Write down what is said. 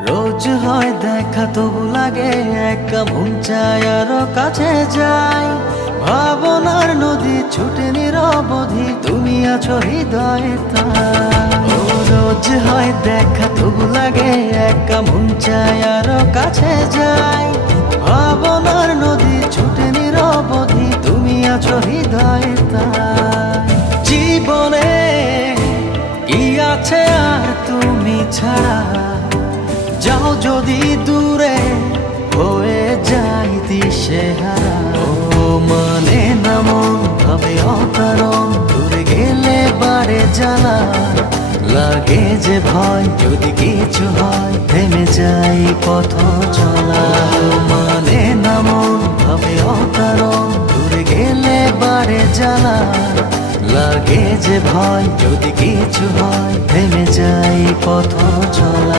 রোজ হয় দেখা তবু লাগে একা মন চায় আরো কাছে যাই। ভাবনার নদী ছুটে নিরবধি, তুমি আছো হৃদয়ে তাই। ও রোজ হয় দেখা তবু লাগে একা মন চায় আরো কাছে যাই। ভাবনার নদী ছুটে নিরবধি, তুমি আছো হৃদয়ে তাই। জীবনে কি আছে আর তুমি ছাড়া, যাও যদি দূরে হয়ে যাই দিশেহারা। ও মানে না মন ভাবে অকারণ, দূরে গেলে বাড়ে জ্বালা। লাগে যে ভয় যদি কিছু হয়, থেমে যাই পথ চলা। ও মানে না মন ভাবে অকারণ, দূরে গেলে বাড়ে জ্বালা। লাগে যে ভয় যদি কিছু হয়, থেমে যাই পথ চলা।